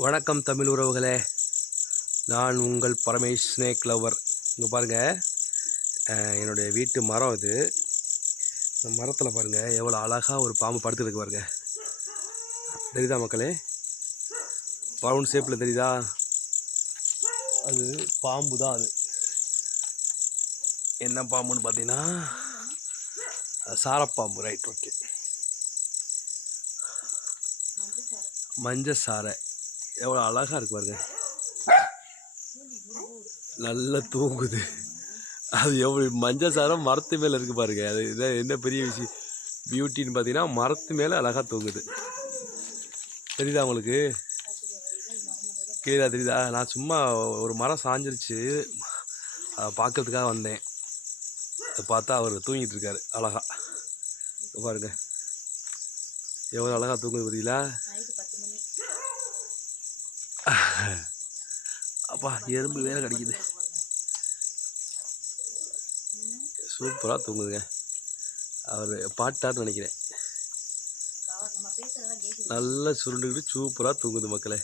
வணக்கம் தமிழ் உறவுகளே, நான் உங்கள் பரமேஷ் ஸ்னேக் லவர். இங்கே பாருங்கள், என்னுடைய வீட்டு மரம் இது. இந்த மரத்தில் பாருங்கள் எவ்வளோ அழகாக ஒரு பாம்பு படுத்துருக்கு பாருங்கள். தெரியுதா மக்களே? ரவுண்ட் ஷேப்பில் தெரியுதா? அது பாம்பு தான். அது என்ன பாம்புன்னு பார்த்தீங்கன்னா சாரப்பாம்பு. Right, okay. மஞ்சள் சாரை எவ்வளோ அழகாக இருக்கு பாருங்க. நல்லா தூங்குது. அது எவ்வளோ மஞ்சள் சாரம் மரத்து மேலே இருக்குது பாருங்க. அது இதான் என்ன பெரிய விஷயம், பியூட்டின்னு பார்த்தீங்கன்னா மரத்து மேலே அழகாக தூங்குது. தெரியுதா உங்களுக்கு? கிளியராக தெரியுதா? நான் சும்மா ஒரு மரம் சாஞ்சிருச்சு, அதை பார்க்கறதுக்காக வந்தேன். அதை பார்த்தா அவர் தூங்கிட்டு இருக்காரு அழகா. பாருங்க எவ்வளோ அழகாக தூங்குது பார்த்தீங்களா? அப்பா எறும்பு வேற கிடைக்குது. சூப்பராக தூங்குதுங்க. அவர் பாட்டார்னு நினைக்கிறேன். நல்லா சுருண்டுக்கிட்டு சூப்பராக தூங்குது மக்களே.